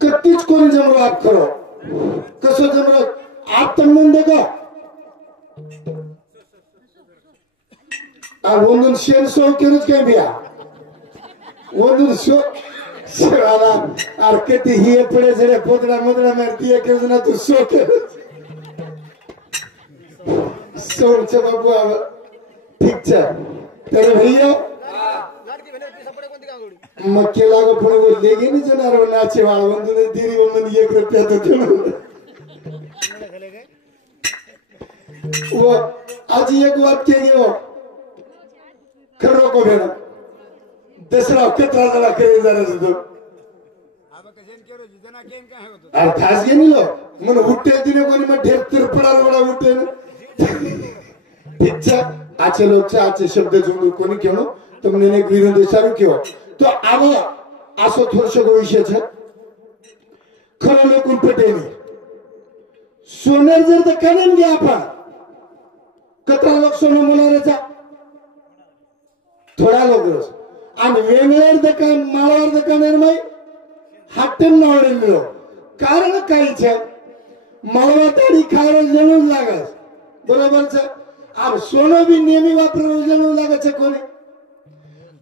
कत्तीच कोणी जमरो आप करो कसो जमरो आप तमन देखो आ वंदन शेर सो केनच काय बिया वंदन सो शेराला आरकेती ही पडे जरे पोतडा मदरा मारती है के जना तू सो के सोचे बाबू अब ठीक छे तेरे भैया मक्के लागो पण वो लेगे नहीं जनार वो नाचे वाला वंदु ने दीरी वो मन 1 रुपया तो क्यों वो आज एक बात कहेगी वो खरो को भेना दसरा कितना जरा करे जरा तो अब कसेन केरो जितना गेम का है वो तो और खास के नहीं लो मन उठे दिने कोनी में ढेर तिरपड़ा वाला उठे ठीक छे आचे लोग छे आचे शब्द जोडू कोणी केनो तुमने ने विनोद चालू केવો तो आवा आसो थोडसो विषय छे खरं लोकून पटेनी सोनेर जर तर कनेन घ्या आपण कतरा लोक सोनं मुलाराचा थोडा लोक आणि वेगळेर दकान माळवार दकानेर मै हाटन नवडेलो कारण काही છે माळवा ताडी खारो जणू लागस बरोबर છે આ સોનો બી નિયમી વાપરવું જણું લાગે છે કોને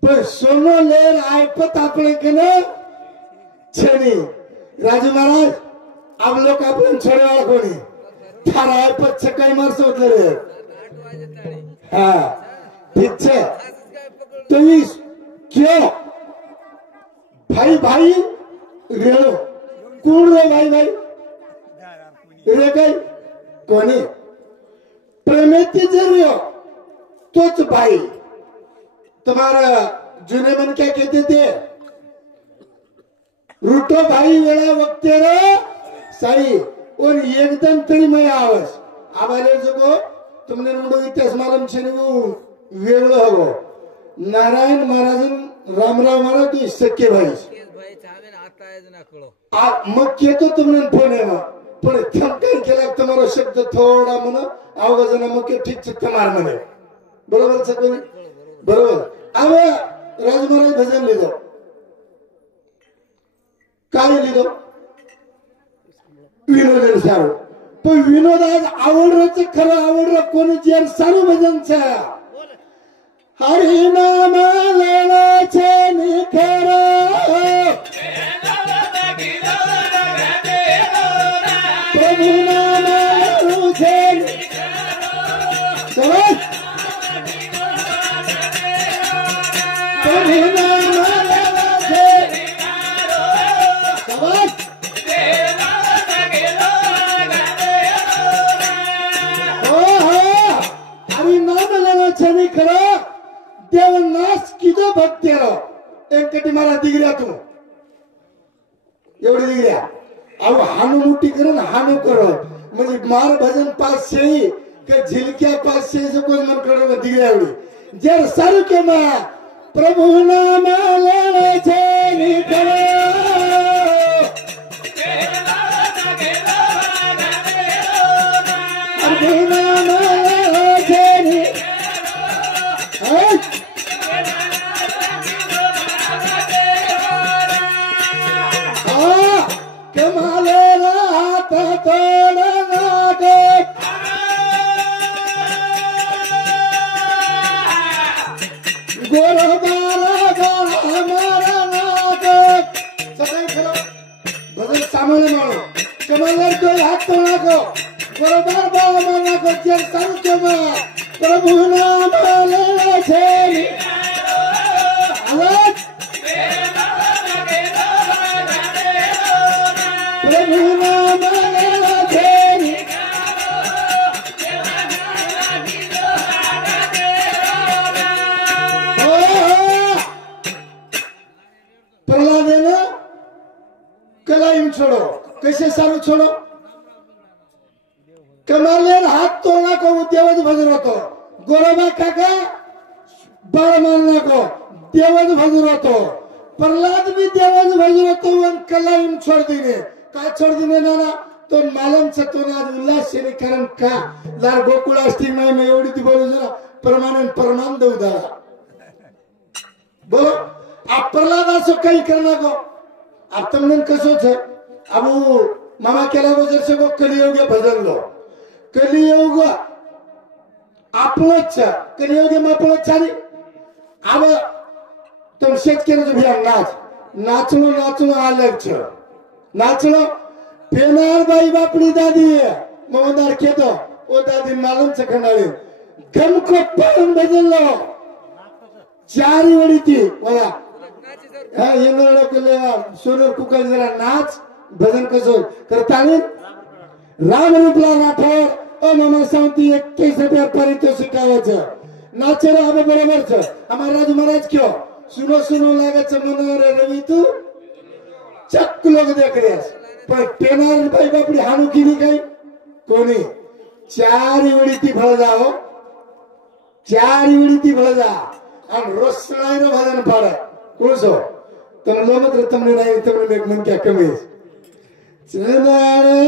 पर सोनो लेर आयपत आपले कने छेनी राजू महाराज आप लोग आपण छोडेवाळा कोणी थार आयपत सकाळी मारसो होतले रे हां ठीक छे तो क्यों भाई भाई रेलो कोण रे भाई भाई रे काय कोणी प्रेमेती जरियो तोच भाई तुम्हारा जूने मन क्या कहते थे रूटो भाई वेळा वक्ते रे सही और एकदम तरी मैं आवस आबाले जगो तुमने मुडो इतिहास मालूम छे नु वेगळो हवो नारायण महाराजन रामराव महाराज की सख्खे भाई चावे ना आता है जना कळो आ मग केतो तुमने फोन आहे पण थम काय केला तुम्हारा शब्द थोडा मन आवगा जना मग ठीक छे तमार मने बरोबर છે कोणी बरोबर अब राज महाराज भजन लीधो काय लीधो विनोद सारू तो विनोद आज आवडच खरं आवडलं कोणी जे सारू भजन છે हरि नाम लेना छे निखरो प्रभु नाम लेना छे चलो देवनाश किदो भक्तेरो एक कटी मारा दिगऱ्या तू एवढी दिगऱ्या अब हानू मुठी करून हानू करो म्हणजे मार भजन 500 के झिलक्या 500 जो कोण मन करो दिगऱ्या एवढी जर सारू के मा प्रभु नाम लेने छे निकलो प्रभु नाम लेने छे कमाले रात तोड़ना को गोरो बारा गोरा हमारा नाको सकाळी खरो भजन सामने मारो कमाले को हाथ तोड़ना को गोरो बार बार मारना को जेल सारू के मा प्रभु नाम लेना छे अलग प्रभु नाम लेना छे प्रहलाद ने कलाइम छोड़ो कैसे सारू छोड़ो कमालेर हाथ तोड़ना को देवज भजन होतो गोरोबा काका बाळ मारना को देवज भजन होतो प्रहलाद भी देवज भजन होतो वन कलाइम छोड़ दीने का छोड़ दीने नाना तो मालम छतोना उल्लास से कारण का लार गोकुळ अष्टी में एवढी ती बोलू जरा परमान देऊ दादा बोलो आप प्रहलाद असो काही करना को आप तमने कसो छे अब मामा केला वर्ष को कलियुग भजन लो कलियुग आपलंच कलियुग आपलंच छानी अब तुम शेतकऱ्याचं भियान नाचलो नाचलो आलं छ नाचलो पेनार बाई बापड़ी दादी मोहदार खेतो ओ दादी मालूम से खंडाले गम को पालन भजन लो चारी वड़ी थी वाला हाँ ये मेरा लोग ले सोनर कुकर जरा नाच भजन कसो करता नहीं राम रूपला राठौर ओ मामा सांती 21 रुपया पारितोषिक आवाज नाचे रे अब बराबर छ हमारा राजू महाराज क्यों सुनो सुनो लागत छ मनोहर रवि तू चक्क लोग देख रहे पण पेनार बाई बापडी हाणू केली काय कोणी चारी वडी ती फळ जाओ चारी वडी ती फळ जा आणि रोसणाय रो भजन पाडे कोसो तने लोमत रे तमने नाही तमने मन क्या कमी चनारे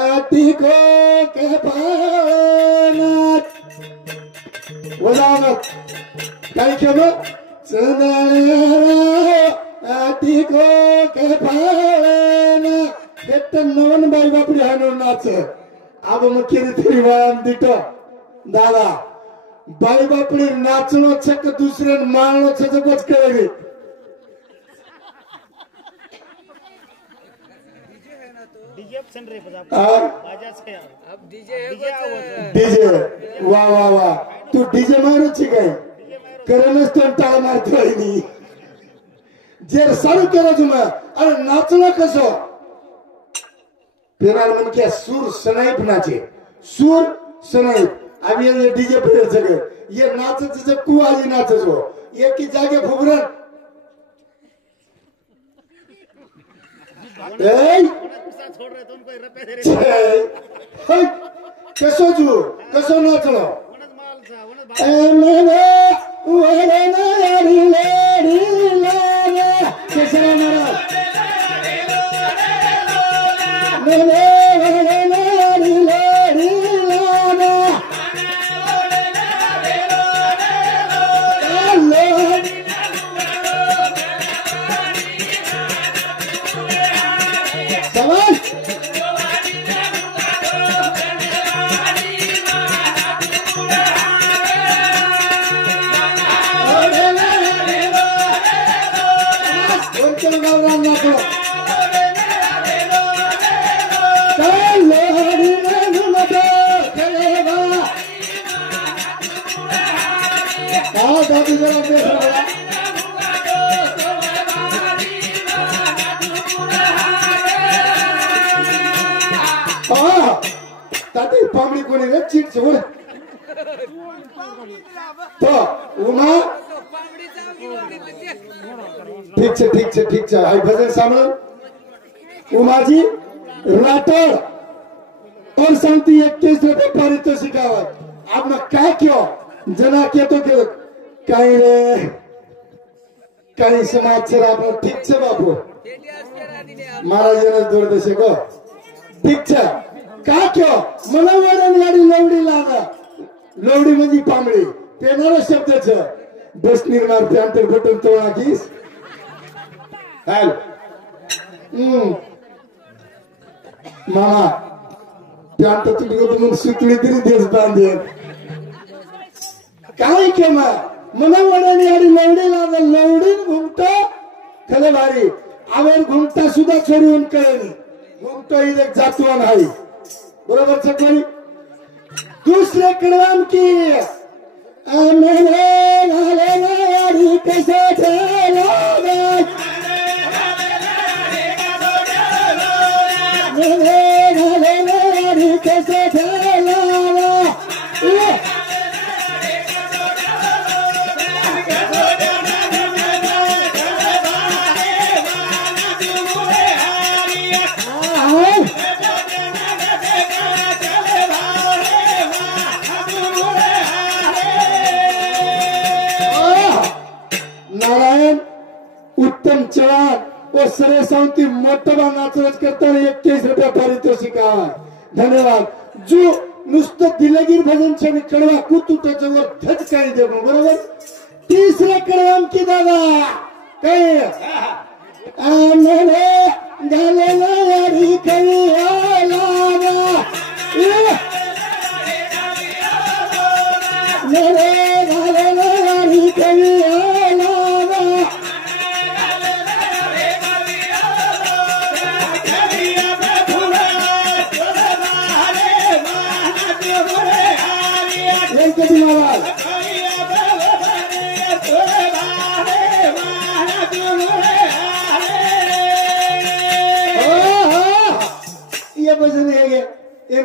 आती को के पानात वजावत काय केलं चनारे आती को के पाना हेट नवन बाई बापडी हाणू नाच अब मकेरी तरी वाम दिटो दादा बाई बापडी नाचणो छक दुसरे मारणो छक कुछ करेगी डीजे वाह वाह वाह तू डीजे मारू काय करणच तो टाळ मारतोय नी जे सारू केलं तुम्हा अरे नाचणं कसं पेनार मन क्या सूर सनाईप नाचे सूर सनाईप अब ये डीजे पे सके ये नाच से कुआजी नाच जो ये की जागे फुबरन ए छोड़ रहे तुम कोई रुपए दे रे कसो जू कसो नाचलो ए मेरे ओरे नारी लेडी लाला कैसे मारा मेरे ओरे नारी लेडी लाला पामड़ी को नहीं चीट छोड़ तो उमा ठीक है आई भजन सामने उमा जी राठौर और शांति 21 रुपये पारितोषिक आवाज आप ना काय क्यों जना के तो क्यों काही रे काही समाज से आपने ठीक से बापू महाराज ने दूरदर्शक ठीक है का क्यों मला वरण गाडी लवडी लागा लवडी म्हणजे पामडी पेनारा शब्द छ बस निर्माण प्यांतर घटून तोळा कीस हाल मामा प्यांत तुडी म्हणून सुतली तरी देश बांधे काय के मला वरण गाडी लवडी लागा लवडी घुमतो खले भारी आवर घुमता सुद्धा छोडून करेनी घुमतो इथे जातो नाही बरोबर सकवानी दूसरे क्रम की मेरे लाले नारी कैसे ठेलोगे मेरे लाले नारी कैसे ठेलोगे उत्तम चव्हाण और सरे सावंती मोठा नाचरच करताना 21 रुपया पारितोषिक धन्यवाद जो नुसतं दिलगीर भजन छानी कडवा कुतू त्याच्यावर धज काही दे बरोबर तिसरे क्रम की दादा काय मेरे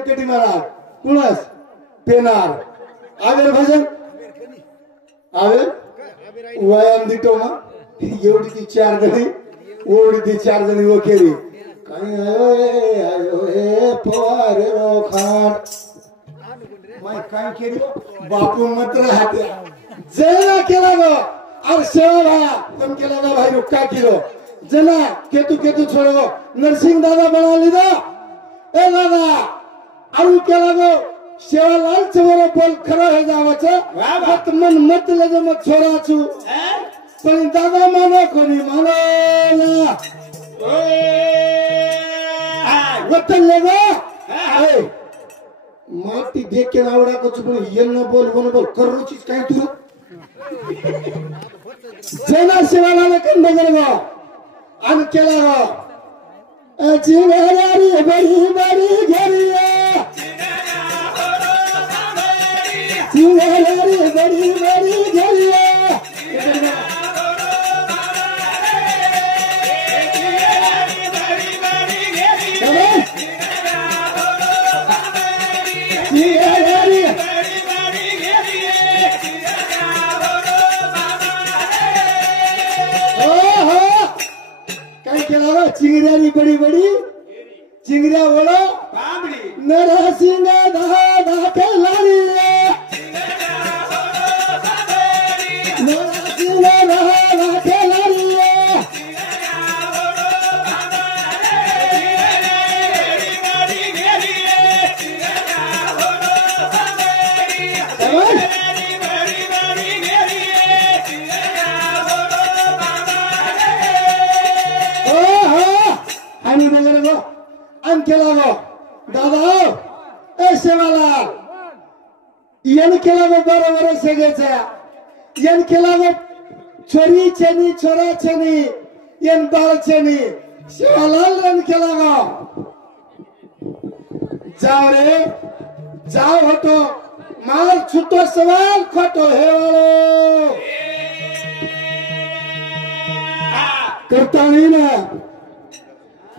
व्यंकटी महाराज कुणास पेनार आवेर भजन आवेर व्यायाम दिटो मा एवढी ती 4 जणी ओढी ती 4 जणी वकेरी काय आयो हे पवार रो खाट माय काय केली बापू मात्र हात्या जना केला गो और सेवा भाया तुम केला गो भाई रुक्का किलो जना केतु केतु छोड़ो नरसिंह दादा बना लीदा ए दादा अरु केला गो सेवा लाल चवरो बोल खरा हे जावाचं मत मन मत लगे मत छोरा छु पण दादा मानो कोणी मानो ना वतन लेगो ए माटी देख के आवडा को चुपण येन बोल वन बोल करूचीच काय तू जना सेवाला कंद गो अन केला गो चिंगारी बड़ी बड़ी घरिया चिंगारी बड़ी बड़ी घरिया चिंगरिया बड़ी बड़ी चिंगरिया बोलो नरसिंह दादा के लारी नरसिंह दादा के लारी केला गो दादा ए सेवालाल येन केला गो बरोबर सगळ्याचा येन केला गो छोरी छेनी छोरा छेनी येन बाळ छेनी सेवालाल रन केला गो जाओ रे जाओ होतो माल छुटो सवाल खोटो हे वालो करता नहीं ना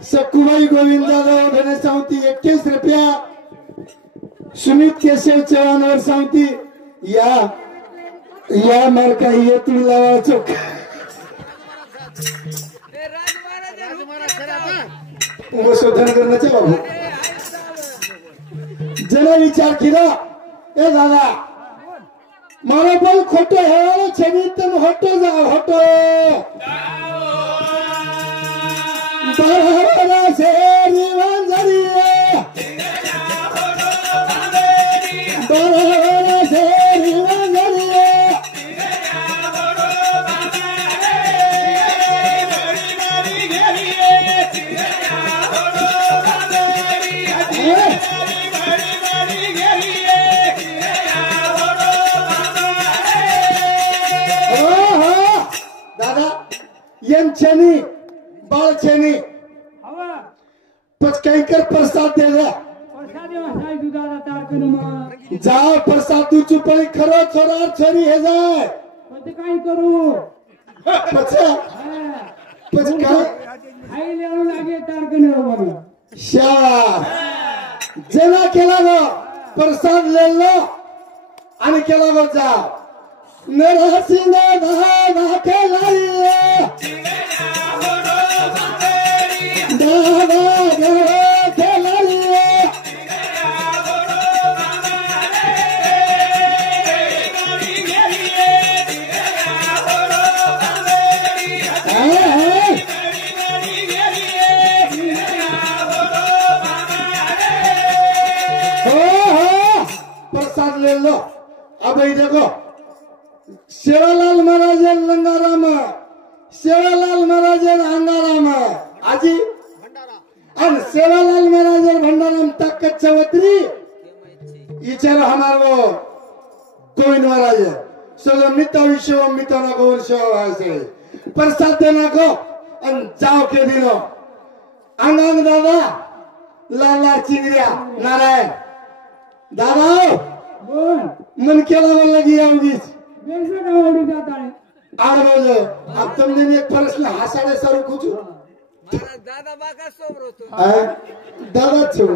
सकुबाई गोविंद जाधव घने सावती 21 रुपया सुमित केशव चव्हाण वर सावती या मालका ये तुम्ही लावा चोक शोधन करण्याचे बाबू जना विचार केला ए दादा मारो बोल खोटो हे छेनीतन होटो जा होटो बरहरा शेरी वंजरिया बरहरा शेरी वंजरिया दादा यांच्यानी बाळछेनी पचकैकर प्रसाद देगा जाओ प्रसाद तू चुपड़ी खरो छोरा छोरी है जाए काय करू पचा पचका आई लेणू लागे तारकन बघ शा जना केला गो प्रसाद ले लो आणि केला गो जा नरसिंह दादा के लारी प्रसाद ले लो अब देखो सेवालाल महाराज लंगाराम सेवालाल महाराज अंगाराम आजी और सेवालाल महाराज भंडाराम तक चवत्री इचार हमार वो गोविंद महाराज सगळं मित विश्व मित नको विश्व प्रसाद देना को और जाओ के दिनो अंगांग दादा लाला चिंगरिया नारायण दादा बोल मन केला लगी आऊंगी बेसन का ओढू जाता है आठ बजे अब तुमने एक प्रश्न हासाड़े सर कुछ महाराज दादा बाका सोबर होतो दादा छो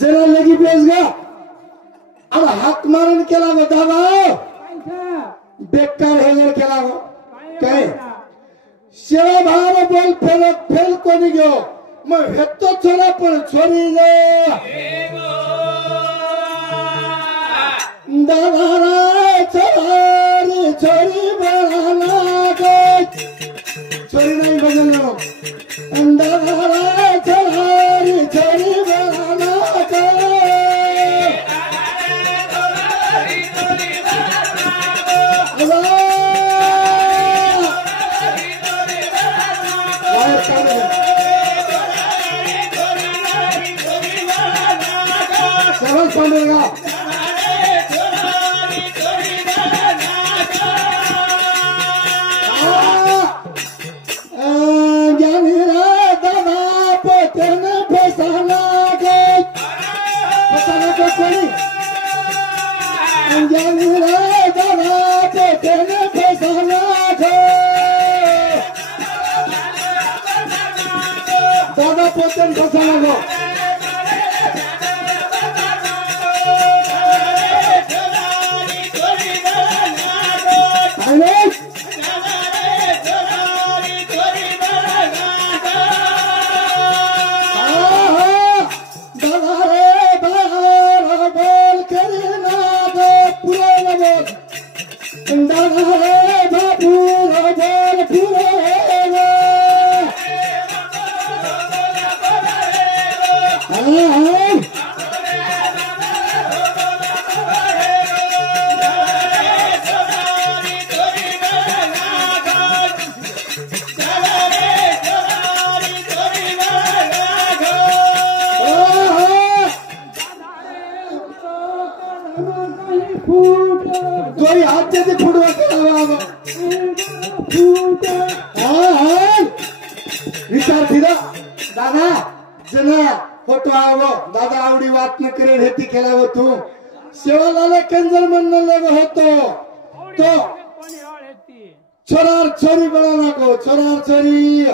जरा लगी बेस गा अब हाक मारन केला गो दादा बेकार हेगर केला गो काय सेवा भाव बोल फेल कोणी गयो मग हेतो छोरा पण छोरी गे दादा छोरी छोरी बनाना गो छोरी नहीं बदलनो दादा छोरी छोरी बनाना गो सरस पांडेगा ज्ञानी दादा पोतन फसाना गो कोणी ज्ञानी दादा पोतन फसाना गो दादा पोतन फसाना गो दोरी हात ते फुटवा करावा विचार दिला दादा जना फोटो आवो दादा आवडी वात न करे हेती केलाव तू सेवालाले कंजर म्हणन लग होतो तो छोरार छोरी बनाना को छोरार छोरी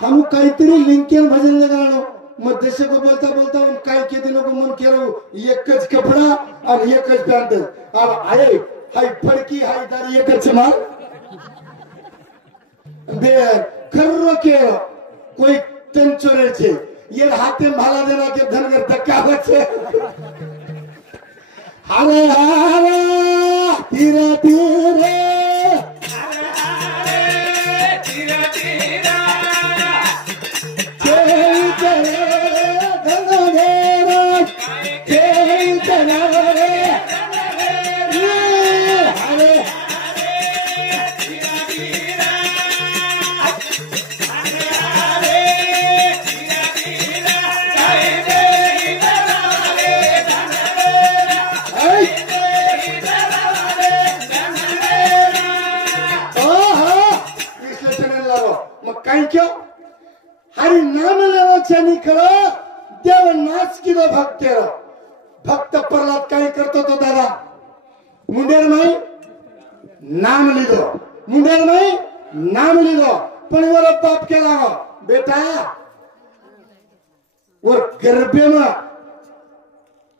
हम काहीतरी लिंकेन भजन लगानो मग देश को बोलता बोलता काय के दिनों को मन केरो एकच कपड़ा और एकच पैंट अब आए हाय फड़की हाय दारी एकच मार बे खर्रो के कोई तंचोरे छे ये हाथे भाला देना के धनगर धक्का बचे हरे हरे धीरे धीरे हरि नाम लेवा चनी करो देव नाच की दो भक्त भक्त प्रहलाद काही करतो तो दादा मुंडेर माई नाम लिदो मुंडेर माई नाम लिदो पण वर बाप केला बेटा वर गर्भे में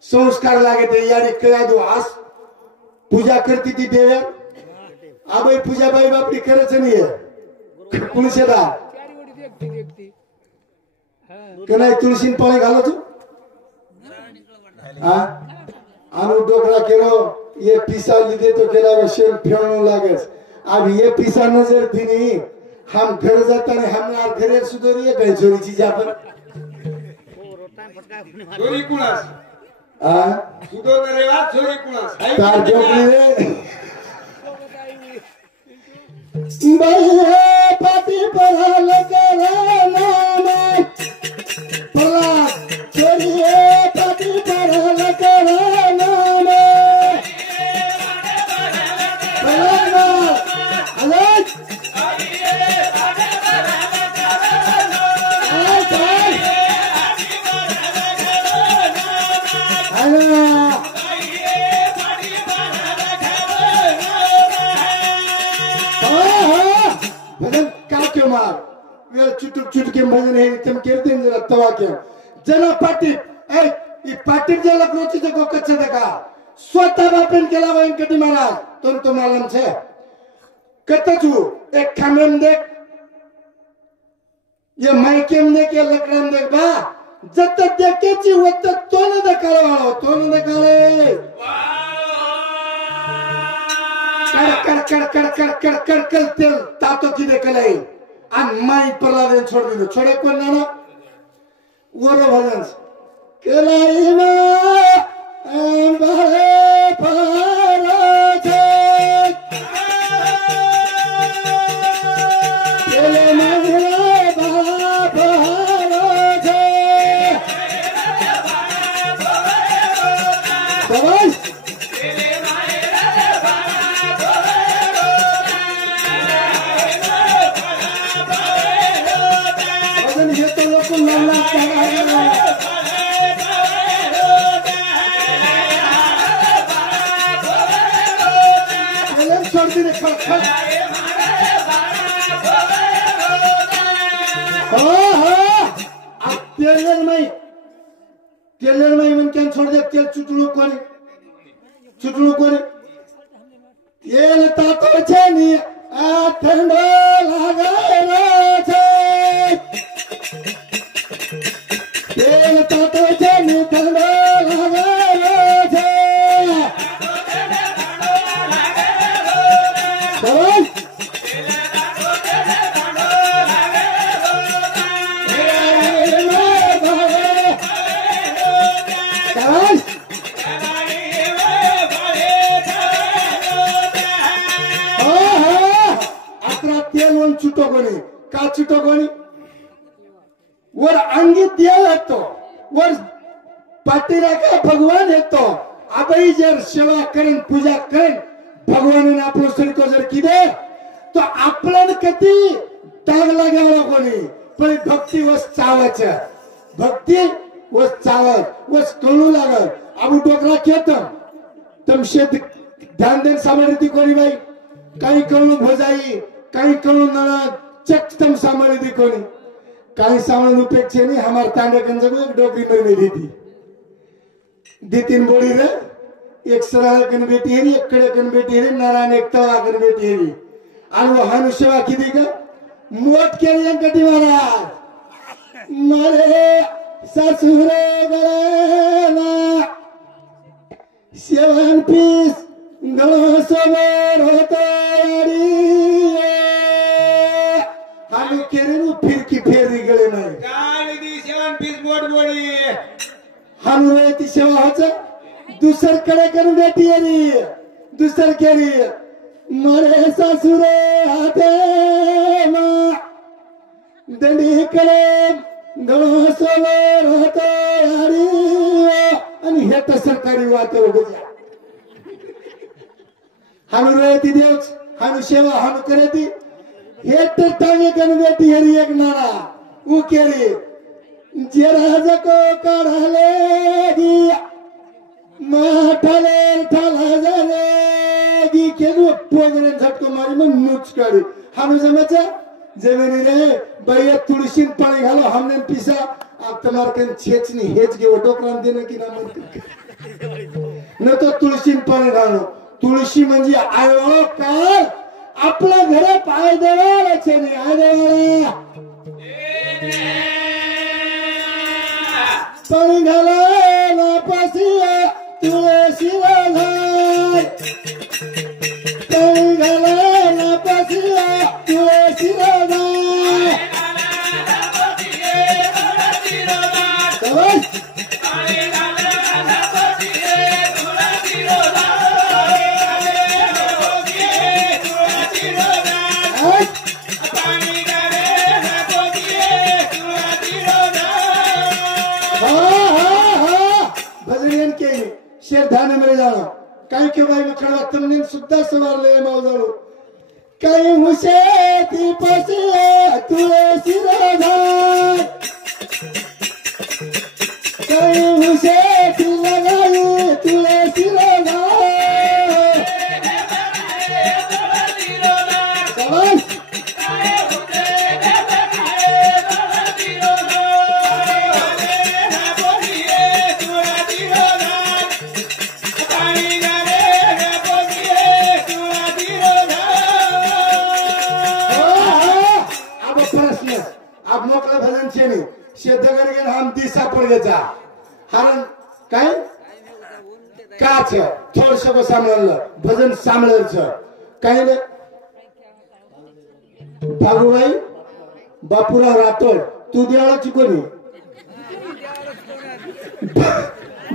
संस्कार लागे ते यारी कया दो आज पूजा करती थी देव आबाई पूजा बाई बापडी करच नाही कुणसे दा कनाय तुळशीन पाणी घालो तू आनु डोकरा केरो ये पीसा लीधे तो केला वशेल फेवणो लागेस अब ये पीसा नजर दिनी हम घर जाता ने हमना घरे सुधरिए गई चोरी चीज आपण चोरी कुणास सुधो करे वा चोरी कुणास तार जोकली रे बहे पाटी पर लगे नाम प्रहलाद चोरिए पाटी पर लगे नाम प्रहलाद अलग भजन का क्यों मार वे चुटुक चुटके भजन है तुम कहते हैं जरा तवा क्यों जना पाटी ए ये पाटी जे लकरोची को कच्चा देखा स्वतः बापेन केला वेंकटी महाराज तुम तो मालूम छे कतचू एक खामेम देख ये माइकेम देख ये लकड़म देख बा जत देखेची वत तोने देखाले वाळो तोने देखाले कड़ तेल तातो की देखाले आणि माई प्रलादेन छोड़ दिलो छोड़े कोण ना वरो भजन केलाईमा अंबारे पाराचे केले मागले बापाराचे बस भजन घेतो लोक लल्ला तेल नहीं मन क्या छोड़ दे तेल चुटलू कोरी तेल तातो छे नी आ ठंडो लागे छे तेल तातो छे नी ठंडो लागे छे चुटोगोनी वर अंगी देव येतो वर पाटीला का भगवान येतो आबाई जर सेवा करेन पूजा करेन भगवान आपलं सरिको जर किदे तो आपल्याला कधी ताग लागावला कोणी पण भक्ती वस चावाच भक्ती वस चावत वस कळू लागत आबू डोकरा खेत तम शेत ध्यान देन सामर्थ्य कोणी बाई काही कळू भोजाई काही कळू नळद चक्तम सामने दी कोनी काही सामने उपेक्षे नहीं हमार तांडे कंजगो एक डोकरी में दी दी तीन बोली रे एक सरल कन बेटी है एक कड़े कन बेटी है नारायण एक तवा कन बेटी है आनु हनु सेवा की दी का मोट के लिए कटी महाराज मारे ससुरे गना सेवन पीस गलो सोबर होता आलू केरेनु फिरकी फेरी गले नाही गाडी दी 7 पीस मोड बोडी हानु रे ती सेवा होच दुसर कडे करून बेटी रे दुसर केरी मरे सासुरे हाते मा दंडी कडे गळो सोवर होते यारी आणि हे तर सरकारी वात रोगजा हानु रे ती देवच हानु सेवा हानु करे ती हे तर टांगे कन बेटी हरी एक नारा ऊ केरी जराज को काढालेगी माठाले ठाला जालेगी केनु पोगरे झटको मारी मन मुच काढी हानु जमाचा जमेनी रे बाया तुळशीन पाणी घालो हमने पिसा आप तमार कन छेचनी हेच गे डोकरान देने की नाम न तो तुळशीन पाणी घालो तुळशी म्हणजे आयवाळो काळ आपल्या घरे पाय देवाला छे नी आय देवाला पाणी घालायला पासिया तुळशी राधाय पाणी घालायला पासिया तुळशी राधाय शेर धाने मेरे जाना कहीं के भाई में खड़ा तुमने सुद्धा सवार ले मौजारू कहीं मुझे ती पसे तुले सिराधा कहीं मुझे ती लगाई तुले सिराधा शाबाश मोकळं भजन छेनी शेतघर गेला हम दिसा पडगेचा हरण काय काच थोडस सांभाळलं भजन सांभाळायचं काय रे भागुबाई बापूराव राठोड तू देवाची कोणी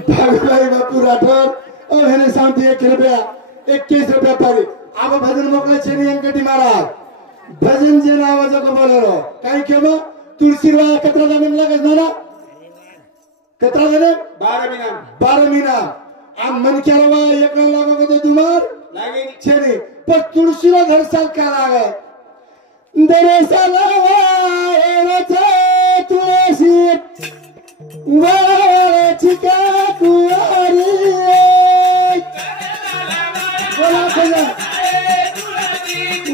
भागुबाई बापू राठोड ओ हेने सांगते 1 रुपया 21 रुपया पारी अब भजन मोकळा छेनी अंकटी महाराज भजन जे आवाजाको बोलेरो काय केम तुळशीरवा कतरा जमीन लागत ना कतरा जमीन 12 मीना आम मन केलवा एक लागो तो दुमार लागे छेनी पर तुळशीला घर साल का लागे दरे सालावा एवचे तुळशी वाची का कुवारी बोला बोला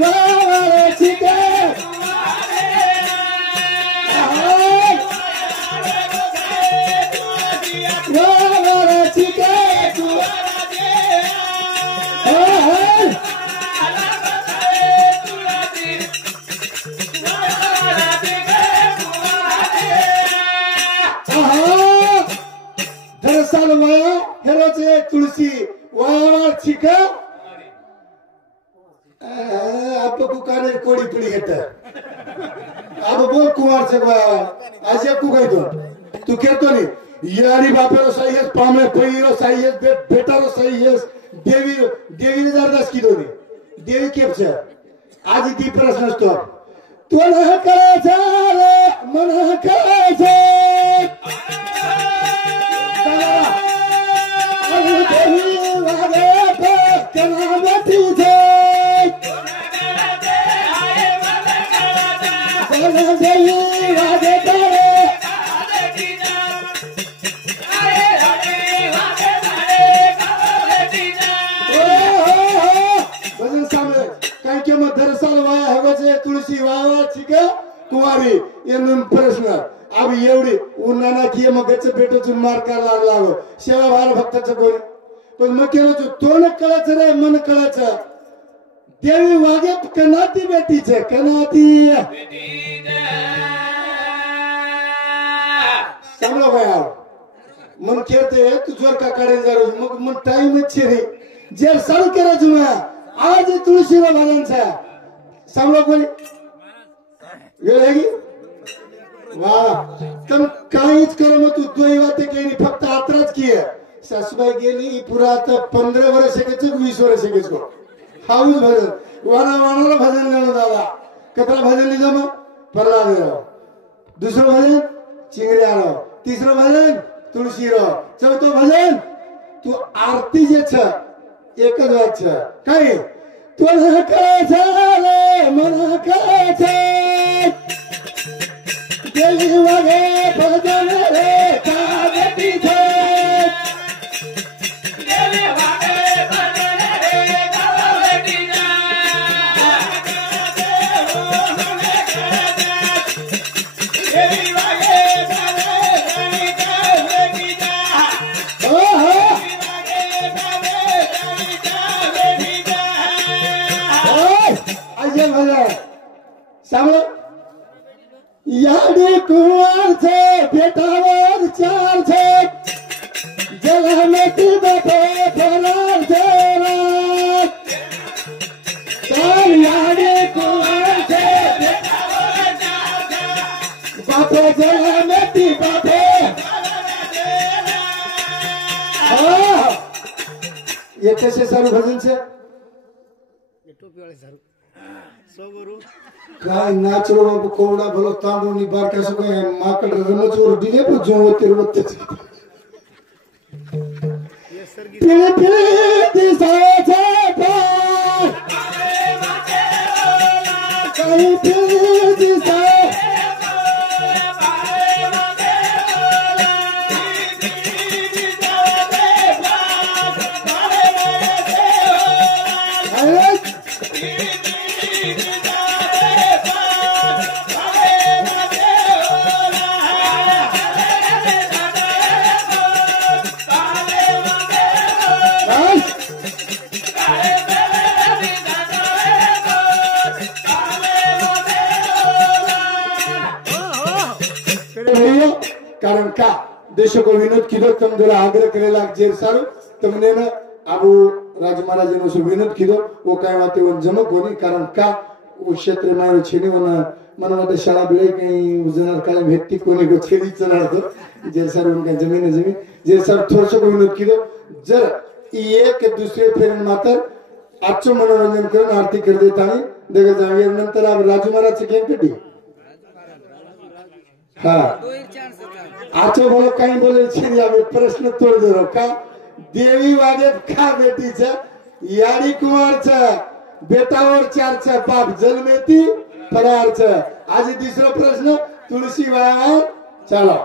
वाची का दरअसल वाया हेरोचे तुलसी वाया छिका आप कुकाने कोड़ी पड़ी है अब बोल कुमार से आज को गई तू कहतो नहीं यारी बापे रो सही है पामे पई रो सही है बेटा रो सही है देवी ने जबरदस्त की दोनी देवी केप छे आज दी प्रश्न स्टॉप तो न करे रे मन करे छे देवी वागे पे केना बेटी छे देवी वागे करे दरअसल वाया हवाचे तुळशी वावा छिका कुमारी एवढून प्रश्न अब एवढी उन्हाना की मग गच्च पेटोचून मार करायला लागलो सेवा भार भक्ताचं कोण पण मग केलं तोंड कळायचं रे मन कळायचं देवी वागे कनाती बेटीचे कनाती सांगलो बाया मन खेळते तू जोर का काढेल जारू मग मन टाइमच रे जे चालू करायचं ना आज तुळशीला भालांचा सांगलो कोणी वेळ आहे की वाह तुम काहीच करो मग तू दोई वाते केली फक्त आत्राच की सासूबाई गेली पुरा आता 15 वर्ष केच 20 वर्ष केच हाऊस भजन वाना भजन नेलो दादा कतरा भजन लिहिलं मग प्रल्हाद दुसरं भजन चिंगऱ्याराव तिसरं भजन तुळशीराव चौथं भजन तू आरती जे छ एकच वाच काय तुला करायचं रे मला करायचं देवी वागे भजन रे का बेटीचे देवी वागे भजन रे का बेटीचे देवी वागे भजन रे का बेटीचे अजय भजन सांगलो याडी कुंवर छे बेटावर 4 छे जला मेटी बापे फरार छे चार याडी कुंवर छे बेटावर 4 छे बापे जला मेटी बापे ये कैसे सारू भजन छे टोपी वाले सारू काय नाचरो बाबू कोवडा भलो तांडू नी बार कैसे कोई माकड़ रमचोर डिले पर जो होते रहते पीले पीले दिशा से पार कहीं पीले दिशा भैया कारण का देशों को विनोद कीधो तुम जरा आग्रह करे लाग जेर सारू तुमने ना आबू राज महाराज ने उसे विनोद कीधो वो काय माते वन जमक होनी कारण का वो क्षेत्र में छेने वना मनवाटे शाळा बिळे काही उजनार काळे भेटती कोणी को छेडी चणार तो जेर सारू उनका जमीन जेर सारू थोरसो को विनोद कीधो जर एक दुसरे फेरन मातर आजचं मनोरंजन करून आरती कर देत आणि देखा जाऊया नंतर आप राजू महाराजचे गेम कधी हा आजचं बोलो काही बोले छिरी आवे प्रश्न तोड दो का देवी वादेत का बेटीचा याडी कुमारचा बेटावर चारचा बाप जन्मेती फरारचा आज दुसरा प्रश्न तुळशी वाया चलो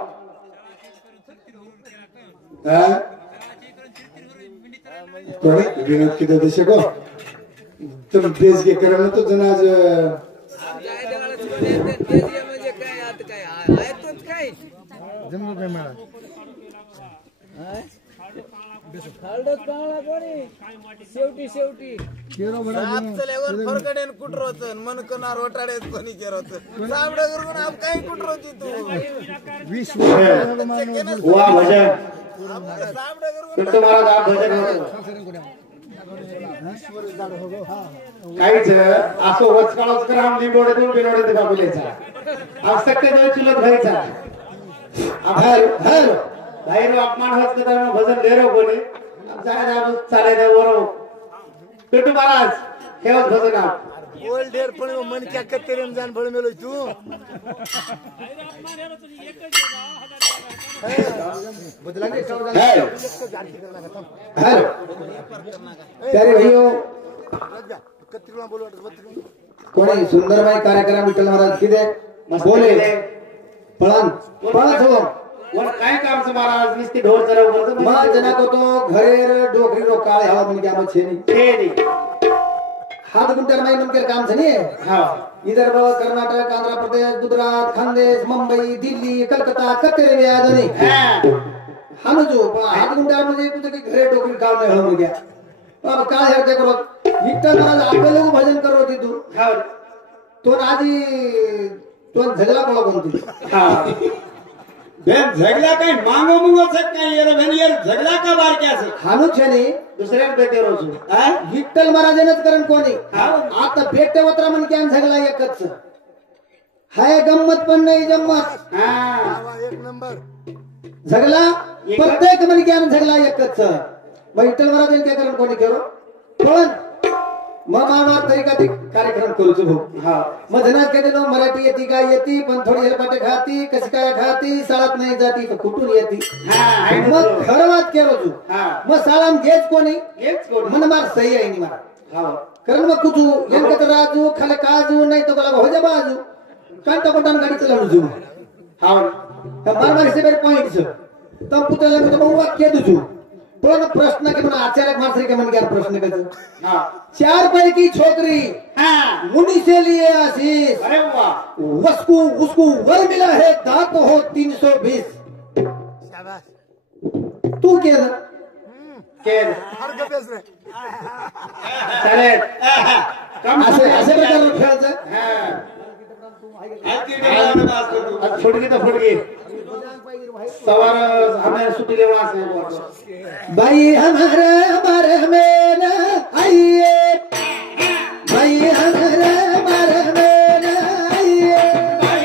कोणी विनोद किती देशे को तुम बेस के करना तो जनाज जमलो काय मला शेवटी केरो बडा चल्यावर फरकडेन कुटरोच मन कनार ओटाडेत कोणी केरोच साबडा करून आप काय कुटरोची तू 20 वा भजन साबडा करून तुमचं महाराज आप भजन काहीच असं वचकाळच कराम लिंबोडे बिनोडे बाबुलेचा आवश्यकते दोन चुलत व्हायचा हर हर बाहेर अपमान होत कदा भजन लेरो कोणी जायला चाले दे वरो पेटू महाराज ठेवत भजन आप बोल ढेर पण मन क्या कत्तेरेम जान बळ मेलो तू बदलांगे हेलो हेलो प्यारे भाइयों कत्तिरला बोल वाटत कोणी सुंदरबाई कार्यक्रम विठ्ठल महाराज किदे बोले पळण पळत हो वर काय काम से महाराज निस्ती ढोर चरव बोलतो मा जना को तो घरेर डोकरी रो काळे हवा मन क्या छेनी छेनी हाथ गुंटर में नमके काम छनी हां इधर कर्नाटक आंध्र प्रदेश गुजरात खानदेश मुंबई दिल्ली कलकत्ता कत्तेरे व्याजनी हां हम जो हाथ गुंटर म्हणजे कुठे की घरे डोकरी काळ नाही हो गया अब काय है देखो विठ्ठल महाराज आपले लोग भजन करो ती तू हां तो आजी तो झगला कोण कोणती हां बेन झगला काय मांगो मुंगो से काय येर बेन येर झगला का बार क्या से हानु छेनी दुसऱ्या बेटे रोज विठ्ठल महाराजनच करण कोणी आता भेटे वत्रा मन क्या झगला एकच हाय गंमत पण नाही जम्मत एक नंबर झगला प्रत्येक मन क्या झगला एकच विठ्ठल महाराजन क्या करण कोणी करो पण मग मामा तरीका ते कार्यक्रम करूच भाऊ हा मग जना केले नो मराठी येती काय येती पण थोडी हेलपाटे खाती कशी काय खाती शाळात नाही जाती तर कुठून येती मग खरं वाद केलो तू मग शाळाम घेच कोणी मन मार सही आहे नी मार कारण मग कुठू यांक तर राजू खाले काजू नाही तो गला हो जा बाजू कांटा कोटान गाडी चलावू जू हा मार मार से मेरे पॉइंट छ तब पुतला में तो वाक्य दुजू पण प्रश्न के मन आचार्य मास्टर के मन क्या प्रश्न कर हां 4 पैकी छोकरी हां मुनि से लिए आशीष अरे वाह उसको वर मिला है दांत हो 320 शाबाश तू क्या हर गपेस रे चले असे प्रकार खेळायचं हां फुटगी तो फुटगी सवार हमें छुट्टी लेवा से भाई हमारे में ना आइए भाई हमारे में ना आइए भाई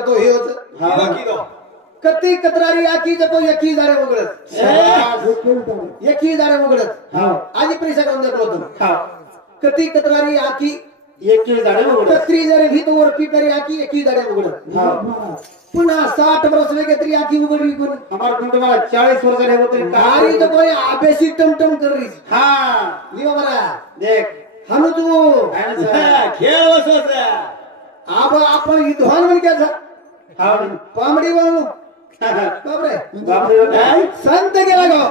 करतो हे होत हा बाकी दो कती कतरारी आखी जपो यकी जाडे उघडत यकी जाडे उघडत आधी पैसा करून देतो होतो कती कतरारी आखी एकी झाडे उघडत कत्री जरे भीतर पिपरी आखी यकी जाडे उघडत पुन्हा 60 वर्ष वेगे तरी आखी उघडली कोण हमार कुंड मला 40 वर्ष रे होते भारी तो कोणी आबेसी टमटम कर रही हां लिओ बरा देख हनु तू खेळ वसोस आब आपण ही धोन म्हण क्या था हां पामडी वाळू बापरे बापरे काय संत गेला गो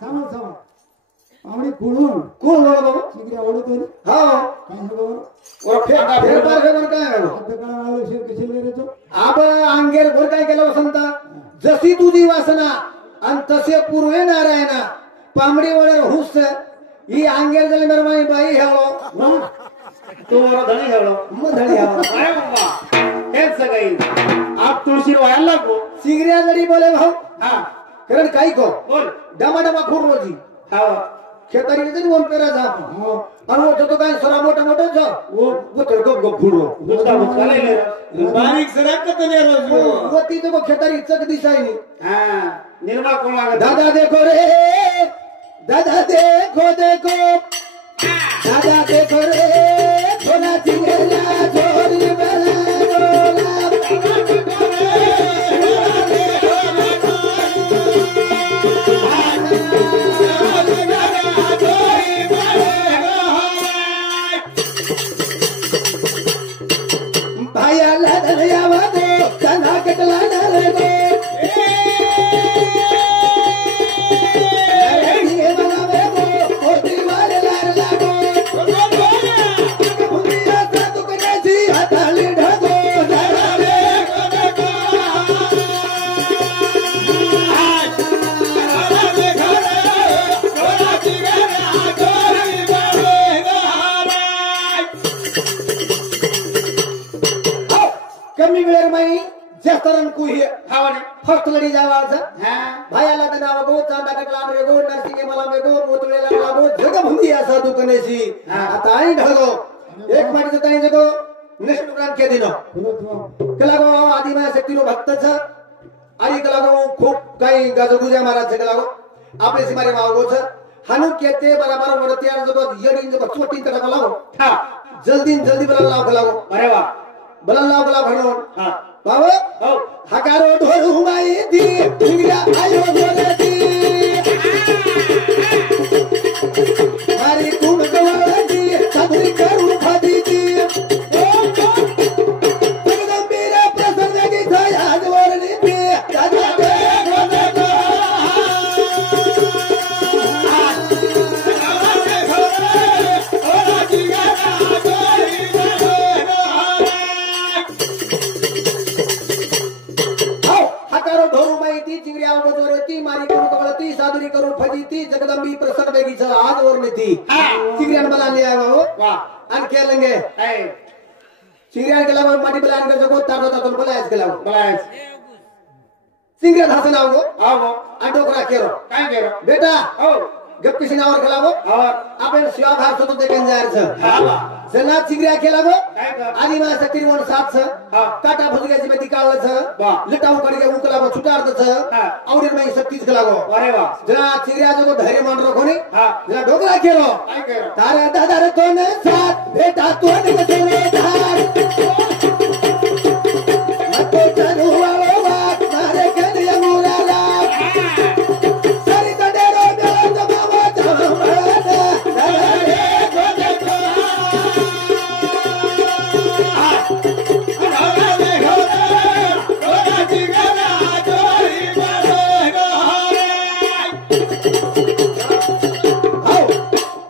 सामान सामान आवडी कोण कोण बोल बाबा सिगऱ्या ओढतो हा काय हो और फेर बार फेर काय आहे आता काय आलो शेर कशी रे तो आब अंगेर भर काय केलं वसंत जशी तुझी वासना आणि तसे पूर्वे नारायणा पामडी वळर हुस ही अंगेर जले मेरमाई बाई हेळो तू मला धणी हेळो मग धडी हेळो काय बाबा हेच सगळी आप तुळशी व्हायला लागो सिगऱ्या जडी बोले भाऊ हां कारण काही को बोल डमा खूर रोजी हां खेतारी जरी वन पेरा जा आणि वो तो काय सरा मोठा मोठा जा वो तर गप फुडो दुसरा चालेल बारीक सरक तने रोज वो ती तो खेतारी चक दिसाई नी हां निर्मळ कोण लागत दादा देखो रे दादा देखो देखो दादा देखो रे थोड़ा चिंगला छोड़ बला भाईला धनयावा दे तना कटला डरे दे ये बनावे वो दीवार लार लागो भूमिया साधु कनेसी हताली ढगो धरावे कमी वेळेर माई जास्तरन कुही हावणे फर्स्ट लडी जावाचा हां भायाला तर नाव गो चांदा कटला रे गो नरसिंगे मला मे गो मोतळेला लागो जग भुंदी असा दुकानेसी आता आई ढगो एक माटी ताई जगो नेक्स्ट प्रोग्राम के दिनो कला गो आदि मा शक्तीनो भक्तच आई कला गो खूप काही गजगुजा महाराज कला गो आपले सिमारे मावगोच हनु केते बराबर वरतियार जगो यडीन जगो चोटी कला लागो हां जल्दी बला लाव लागो अरे वाह बला लाव भणो हां बाबा हो हकारो ढोल हुमाई दी इंग्रिया आयो बोलती मारी कुम गवाती साधुरी करू फादीती जगदंबीरा प्रसन्न की छाया जवरनी पे दादा देखो देखो हकारो ढोल हुमाई दी चिंगरिया बोलती मारी कुम गवाती साधुरी करू फादीती जगदंबी प्रसन्न बेगी छा आज वरनी थी चिंगरिया मला ले आया हो वाह अन खेलेंगे ए चिंगरिया के लाभ माटी बलान कर जगो तारो तातो बलायस के लाभ बलायस चिंगरिया धासन आओ आओ आटोकरा केरो काय केरो बेटा हो गप किसी नावर खेलागो और आपण शिवा भार सोतो देखन जायर छ हां जना चिंगरिया खेलागो काय कर आदि मा शक्ति वन साथ छ हां काटा फुसगे से बेटी काल छ वाह लटाऊ करके उकलागो छुटार द छ हां औरे मा शक्ति खेलागो अरे वाह जना चिंगरिया जगो धैर्य मान रखोनी हां जना ढोकरा खेलो काय केरो तारे दादा रे तोने साथ बेटा तोने चले धार मतो चनु वालो बात मारे के लिए मुराला सरी तडेरो बेला तो बाबा जमवाना देखो देखो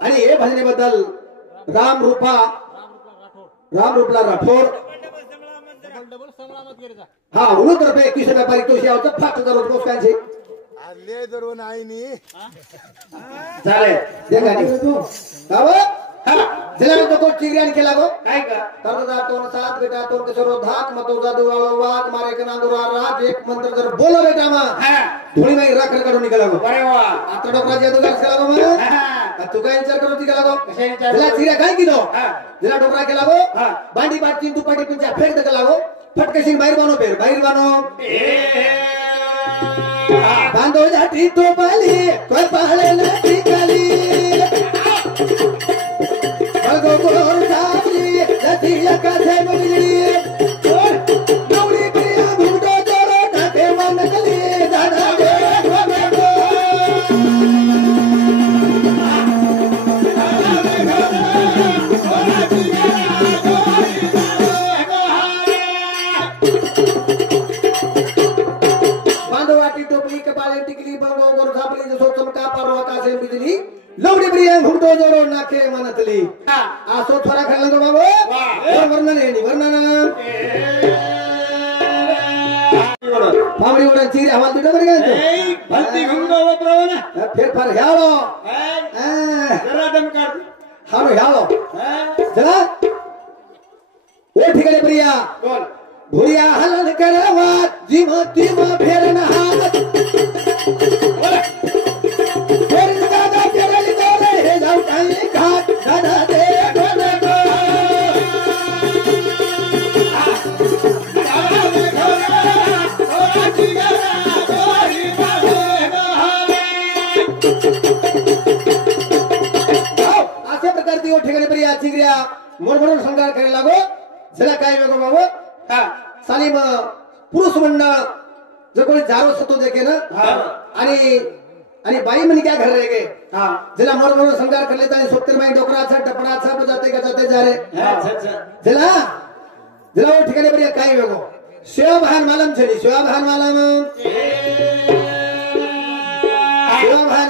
आणि हे भजनेबद्दल राम रूपला राठोड हा म्हणून तर 21 व्यापारी तोशी आवत फाट दररोज पोस्टांचे आले धरून आईनी झाले देखा नाही बाबा हां जिला तो को चिंगरिया केला गो काय कर तरदा तोन साथ बेटा तोन कसरो धाक मतो जादू वालो वाग मारे के नांदुरा राज एक मंत्र जर बोलो बेटा मा हां थोडी नाही राख काढून निघाला गो अरे वाह आता डोकरा जादूगार केला गो मा हां तू काय विचार करू केला गो कशा विचार जिला चिंगरिया काय किनो हां जिला डोकरा केला गो हां बांडी बाटची दुपाटी पिंचा फेक दकला गो फटकशीन बाहेर बानो बांधो जाती तो पाली कोई पाले नहीं काली भगो गोर सावली लतीला का से बिजली नौरी प्रिया भूडो जोरो नाके मन कली दादा दे बिजली लवडी प्रिया घुमटो जोरो नाके मनतली आसो थोड़ा खेलना तो बाबू और वर्णन है नहीं वर्णन फावड़ी उड़ा चीरे हवाल तो डबर गए ए भक्ति घुमटो वो प्रवन फिर फर ह्यालो जरा दम कर हालो ह्यालो चला ओ ठिकाणी प्रिया बोल भुरिया हलन करवा जीव तीव फेरन हात ठिकाणी प्रिया चिंगरिया मोरमोर संगार करे लागो जरा काय वेगो बाबू साली पुरुष मंडळ जो कोणी जारो सतो देखे ना आणि बाई म्हणे क्या घर रह गए जला मोरमोर संगार कर लेता है सोतर बाई डोकरा अच्छा टपड़ा अच्छा बजाते गजाते जा रे जला वो ठिकाणी प्रिया काय वेगो शिवा भान मालम छडी शिवा भान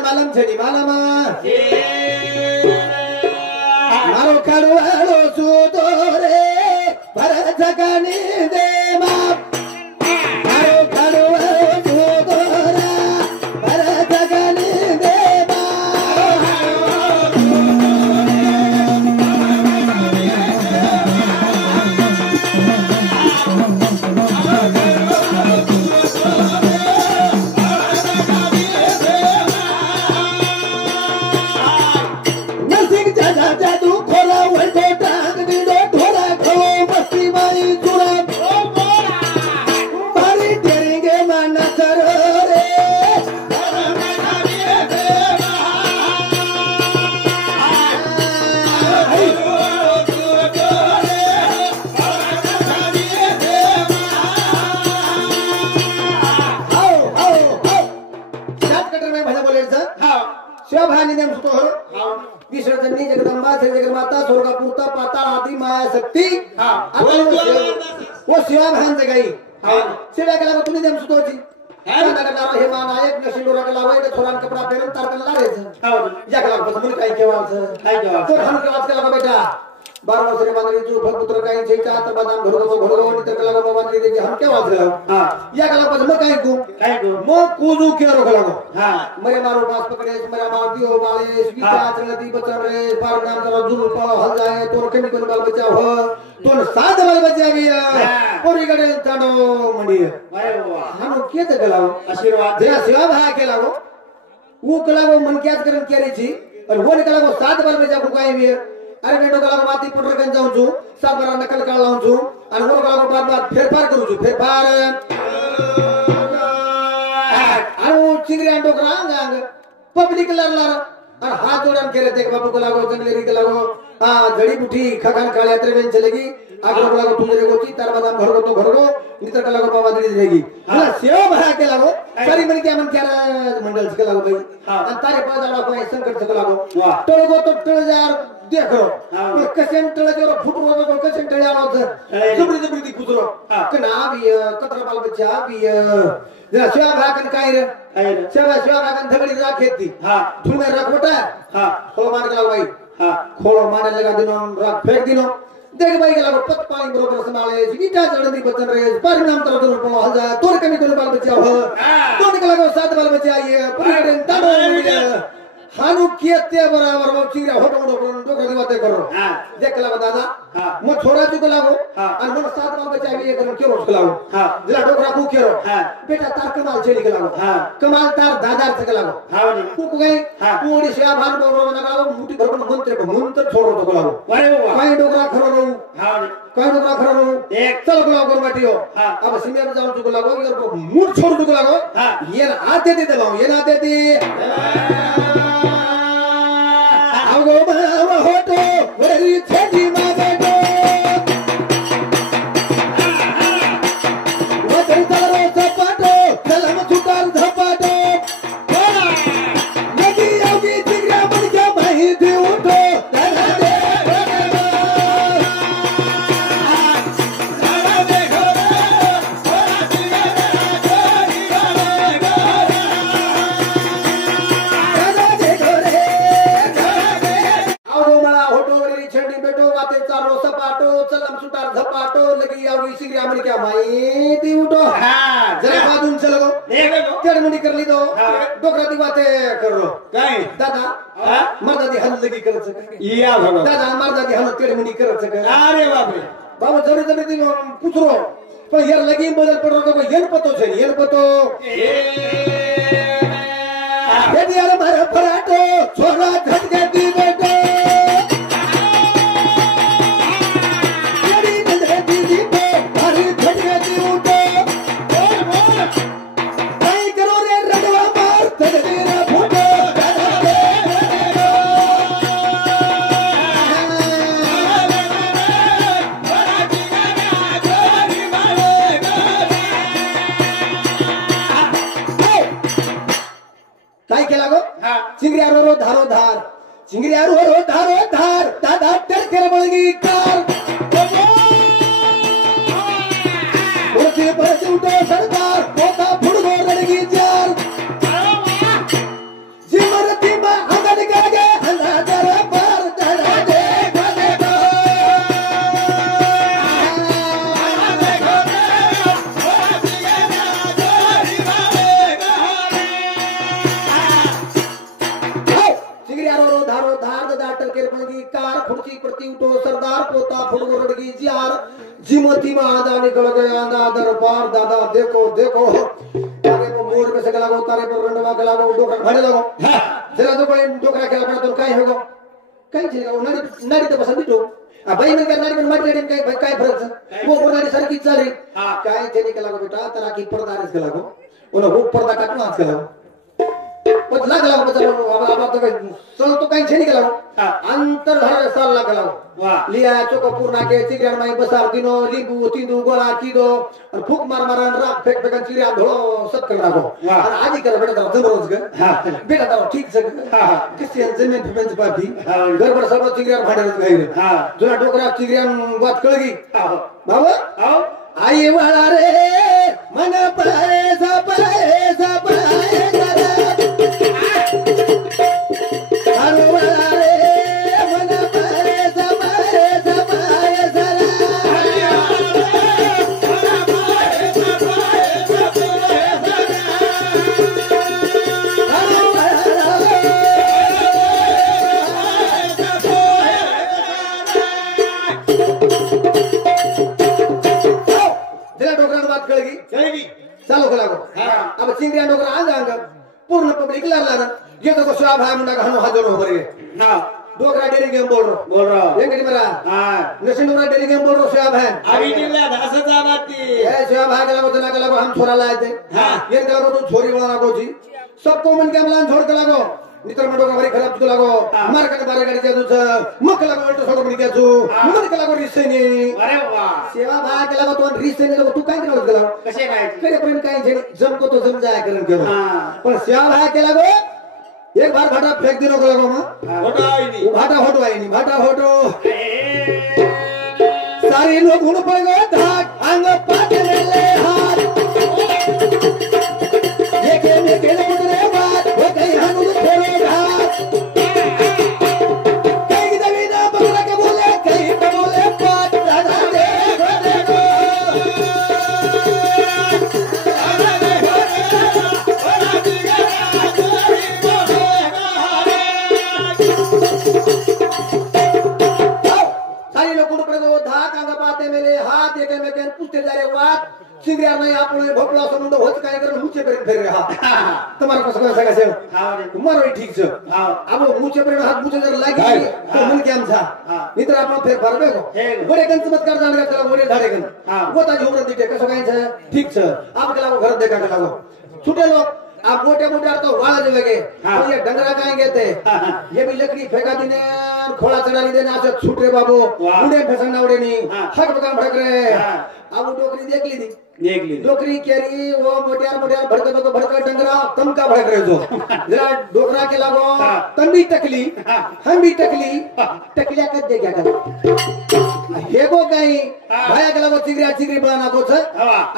मालम छडी मालम मारो काढवालो सुतो रे भरत जगानी दे बाप मारो काढवालो सुतो रे भरत जगानी दे जगदंबा श्री जगन्माता स्वर्गापुरता पाताल आदि माया शक्ति वो शिवा भान जगाई शिवा केला तुम्ही देम सुतोची नगरनावा हे मानायक नशिलोरा केला वय थोरान कपडा पेरून तारकला लागायचं या केला बस मुली काय केवाचं तो हम केवाच केला बेटा 12 वर्षे बांधली तू भक्तपुत्र काही छेचा तर बदाम घोडगो नितर केला बाबा देवी हम केवाच या केला बस मग काय गो मग कुजू केरो केला मरे मारो पास पकड़े मरे मार दियो वाले स्वीता चलती बच्चा रे पार नाम जरा जुल पाव हल जाए तोर कमी कोन बाल बच्चा हो तोर सात बाल बच्चा गया पोरी गडे ताडो मंडी हम के ते गलाओ आशीर्वाद जरा सेवा भा के लागो वो कलागो मन क्याच करन केरी छी और वो कलागो सात बाल बच्चा बुकाई भी अरे बेटो कलागो माती पुटर गन जाऊं छु सात बार नकल कर लाऊं छु और वो कलागो बार फेरफार करू छु फेरफार अरे चिंगरी डोकरा अंग पब्लिक लरलर और हाथ जोड़न के रहते बाबू को लागो जंगलेरी के लागो जड़ी बूटी खखान काले यात्रा में चलेगी आगलो को लागो तुझे गोची तार बादाम घर को नितर का लागो बाबा दे देगी ना सेवा भरा के लागो सारी मन क्या मंडल के लागो भाई और तारे पास जाला कोई संकट से लागो टळ गो तो टळ जार देखो कसेन टळ जो फुट रो को कसेन टळ आलो जबरी दी कुदरो कना भी कतरा बाल बच्चा भी जरा सेवा भरा कन काय रे सेवा भरा कन धगड़ी जा खेती फूल में रख बेटा खोलो मार के लागो भाई खोलो मारने लगा दिनो रख फेंक दिनो देख भाई के लागो पत पानी बरोबर संभाले जीटा जड़नी बचन रहे परिणाम तरह तो पो हल जा तोर कमी तो बाल बच्चा हो तो निकल लागो सात बाल बच्चा ये पूरे दिन ताड़ो हानु किती बरोबर मग चिंगऱ्या होतो डोकं दिवाते करो हां देख लागो दादा हां मग छोरा चुक लागो हां आणि मग 7 बाबाच्या आवी एक केरो लागो हां जिला डोकरा कू केरो हां बेटा तार कमाल चली लागो हां कमाल तार दादार चक लागो हां कुक गई हां कोडी शिया भान बरोबर लागो मुठी भरपूर मंत्र छोड़ो तो लागो अरे वाह काही डोकरा खरो रहू हां काही डोकरा खरो रहू एक चलो लागो माटियो हां अब सिंगिया में जाऊं चुक लागो ये मुठ छोड़ चुक लागो हां ये आते दे दबाओ ये आते दे आवगो बावा होतो वरी छेदी मागो वतन तलरो सपाटो सलाम सुतार धपाटो नदी आवगी चिंगरा बन के माहिती उठो दादा दे झपाटो लगी आवगी सिंगरी अमेरिका माहिती उठो हां जरा बाजून चलो देख लो तेडमुंडी कर ली दो डोकरा दी बातें करो काय दादा हां मर्दा दी हल लगी करत या भगवान दादा मर्दा दी हल तेडमुंडी करत अरे बाप रे बाबा जरी जरी ती पुछरो पण यार लगी बदल पडरो तो येन पतो यदि यार मारे फराटो छोरा झटके दी बेटो चिंगरियारो धारो धार चिंगरियारो धारो धार दादा टरकर बळगी कार ओचे परसे उठो सरदार पोता फुडगो रडगी जार जिमरती मा अंगड गागे हंदा जरा पार दादा दे गागे कार खुर्ची प्रति उठो सरदार पोता फुटबो रडगी जार जिमती में आधा निकल गया आधा दरबार दादा देखो देखो तारे पर मोड़ में से लगो तारे पर रंडवा के लगो डोकरा भाड़े लगो जरा तो कोई डोकरा खेला पड़ा तो काय होगो काय चलेगा नारी नारी तो पसंद तो भाई में क्या नारी में माटी रेडियम काय काय फरक है वो नारी सर की चल रही काय चली के लगो बेटा तरह की पर्दा रिस के लगो उन्हें वो पर्दा काटना आज के लगो पच लाग लागो बचा अब तो चल तो काही छेनी गेला अंतर धर साल लाग लागो वाह लिया चोको पूर्णा के चिगरण माई बसार दिनो लिंबू तिंदू गोळा कीदो और फूक मार मारन राख फेक फेकन चिरिया धोळो सब कर लागो और आदि कर बेटा तर जबरोज ग बेटा तर ठीक से क्रिश्चियन जमीन फेंच पाती गरबड सर्व चिगरण भाडे गई जुना डोकरा चिगरण बात कळगी बाबा आओ आई वाला रे मन पाए पाए चालू करा अब चिंगरिया डोकरा आ जाएंगे पूर्ण पब्लिक लड़ ये तो स्वाब है मुंडा हनो हाथ जोड़ो भरे हां डोकरा डेरी गेम बोल रहा ये मेरा हां नसीन डोकरा डेरी गेम बोल रहा स्वाब है अभी जिल्ला धासचा बाती ए स्वाब है गला को ना गला को हम छोरा लाए थे हां ये गला को तो छोरी बोला ना को जी सबको मन के अमलान छोड़ के लागो नितर मंडो का भारी खराब तो लागो मार के बारे गाड़ी जादू मक लागो उल्टा छोड़ बन गया तू मन के लागो रिसे नहीं अरे वाह सेवा भाग के लागो तो रिसे नहीं तू काय करत गेला कसे काय करे पण काय जे जम को तो जम जाय करन के हां पण सेवा भाग के लागो एक बार भाटा फेंक दिनो को लागो मा फोटो आई नहीं भाटा फोटो सारे लोग उन पर गए धाक अंग पाटले ले हाथ ये के मुदरे बात वो कहीं हनु छोड़े घाट कहीं दवीना बगला के बोले कहीं पे बोले बात दादा देखो विचार नाही आपण भोपळा असं म्हणतो होत काय करून मुचे पर्यंत फेर हा तुम्हाला कसं काय सांगायचं तुम्हाला ठीक छ आपण मुचे पर्यंत हात मुचे जर लागे तो मन की आमचा मित्र आपण फेर फरबे को बडे गण चमत्कार जाण का बोले धाडे गण गोता घेऊन दिते कसं काय ठीक छ आप के लागो घर देखा के लागो छुटे लोग आप मोटे मोटे तो वाला जो लगे तो ये डंगरा काय घेते ये भी लकड़ी फेंका दिने खोला चढ़ा ली देना अच्छा छूट रे बाबू मुंडे फसंगना उड़े नहीं हक बकाम भड़क रहे अब डोकरी देख ली डोकरी केरी वो मोटियार भड़का डंगरा तम का भड़क रहे जो जरा डोकरा के लागो तम भी टकली हम भी टकलिया कर दे क्या कर हेगो काही भाया के लागो चिगरी बळा को छ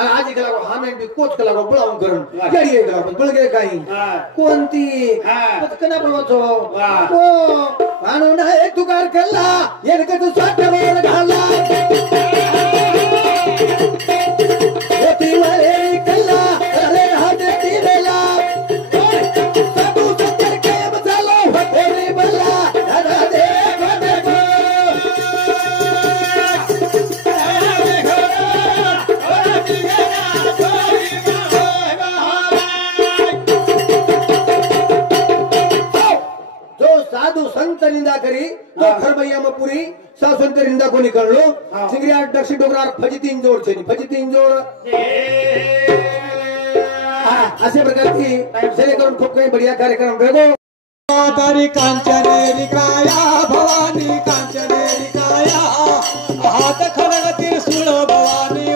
आजी के लागो हामे भी कोच के लागो बळाऊ करून केडी के लागो बळगे काही कोणती पटकना बळवतो को मानो ना एक तुकार केला येरक तू साठवर घाला होती वाले कल्ला अरे हाते तिरेला साधू सत्तर के बचालो होरी बल्ला दादा दे साधु संत निंदा करी तो खरबैया में पूरी सासुंत निंदा को निकल लो चिंगरिया दक्षिण डोंगरार फजितीन जोड छे फजितीन जोड अशा प्रकारची जेणेकरून खूप काही बढिया कार्यक्रम वेगो तारी कांचनेरी काया भवानी कांचनेरी काया हात खरग त्रिशूळ भवानी